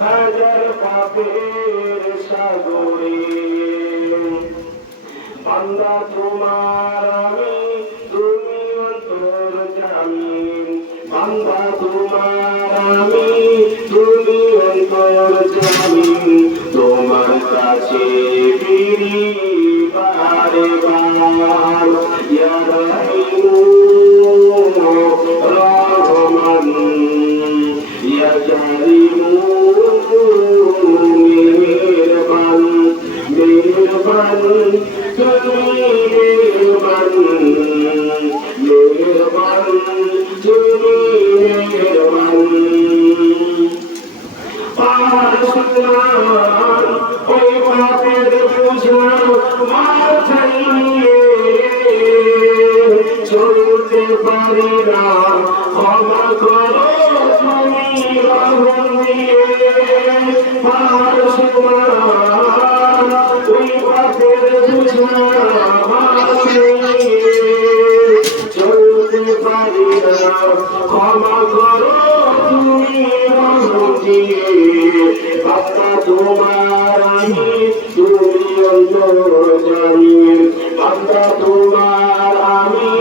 হাজার পাপের সাগরে বান্দা তোমার আমি, তুমি অন্তর্যামী। বান্দা তোমার আমি, তুমি অন্তর্যামী। তোমার কাছে ফিরি বারে বার, ইয়া রাহিমু রহমান, ইয়া কারিমু মেহেরবান। মেহেরবান তুমি, মেহেরবান, মেহেরবান তুমি, মেহেরবান। পারসুলাম ওই পাপের বোঝা মাথায় নিয়ে চলতে পারি না, ক্ষমা করো তুমি রহম দিয়ে। পারসুলাম ওই পাপের বোঝা মাথায় নিয়ে চলতে পারি না, ক্ষমা করো তুমি রহম দিয়ে। বান্দা তোমার আমি, তুমি অন্তর্যামী। বান্দা তোমার আমি,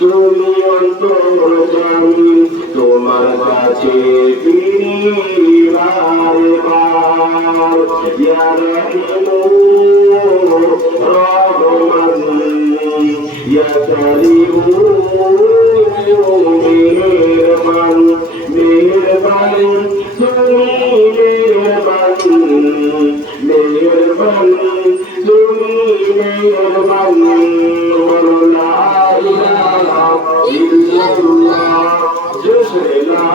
তুমি অন্তর্যামী। তোমার কাছে ফিরি বারে বার, ইয়া রাহিমু রহমান, ইয়া কারিমু মেহেরবান। মেহেরবান তুমি, মেহেরবান, মেহেরবান তুমি, মেহেরবান। লা ইলাহা ইল্লাল্লাহ, জোরে লা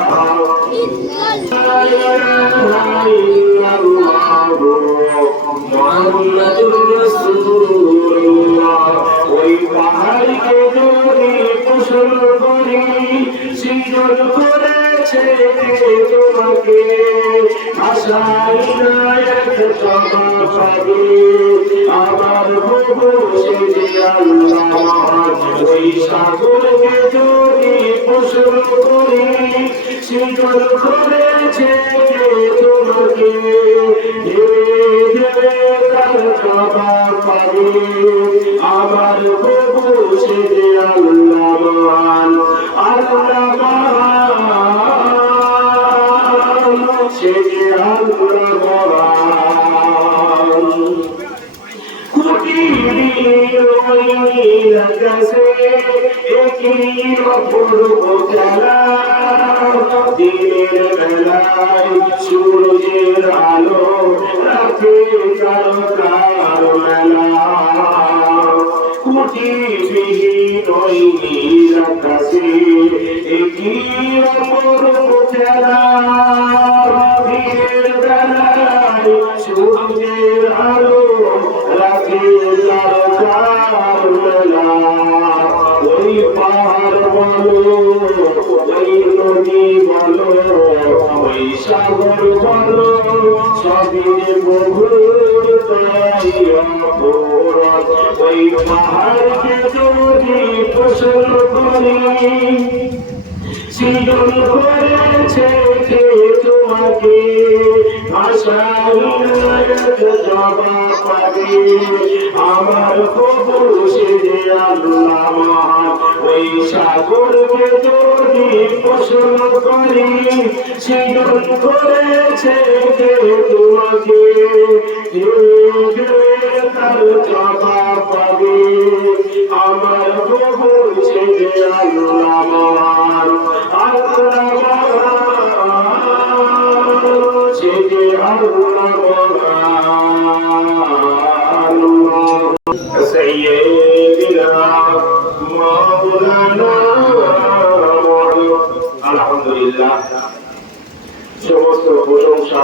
ইলাহা ইল্লাল্লাহ মুহাম্মাদুর রাসূলুল্লাহ। ওই পাহাড়কে যদি কুশল করি, সৃজন করেছে তোমাকে, আশাই না এক জবাব পাবে আমার প্রভু সে যে আল্লাহ। ওই সাগরকে যদি কুশল করি, সৃজন করেছে তোমাকে, তার জবাব পাবে আমার প্রভু সে যে আল্লাহ মহান। আল্লাহ মহান, সে যে আল্লাহ মহান। কুটির ওই আকাশে একই অপূর্ব খেলা, দিনের বেলায় সূর্যের আলো, রাতে তারকার মেলা। কুটিরবিহীন ওই আকাশে একই অপূর্ব খেলা, দিনের বেলায় সূর্যের আলো, রাতে তারকার মেলা। ওই পাহাড় বলো, ওই নদী বলো, ওই সাগর বলো, সবই প্রভুর দয়ায় অপূরণ। ওই পাহাড়কে যদি কুশল করি, সৃজন করেছে কে তোমাকে, আশাই না এক জবাব পাবে আমার প্রভু সে যে আল্লাহ মহান। ওই সাগরকে যদি কুশল করি, সৃজন করেছে কে তোমাকে, তার জবাব পাবে আমার প্রভু সে যে আল্লাহ মহান। আল্লাহ মহান, সে যে আল্লাহ মহান। সাইয়্যিদিনা মাওলানা আলহামদুলিল্লাহ, সমস্ত প্রশংসা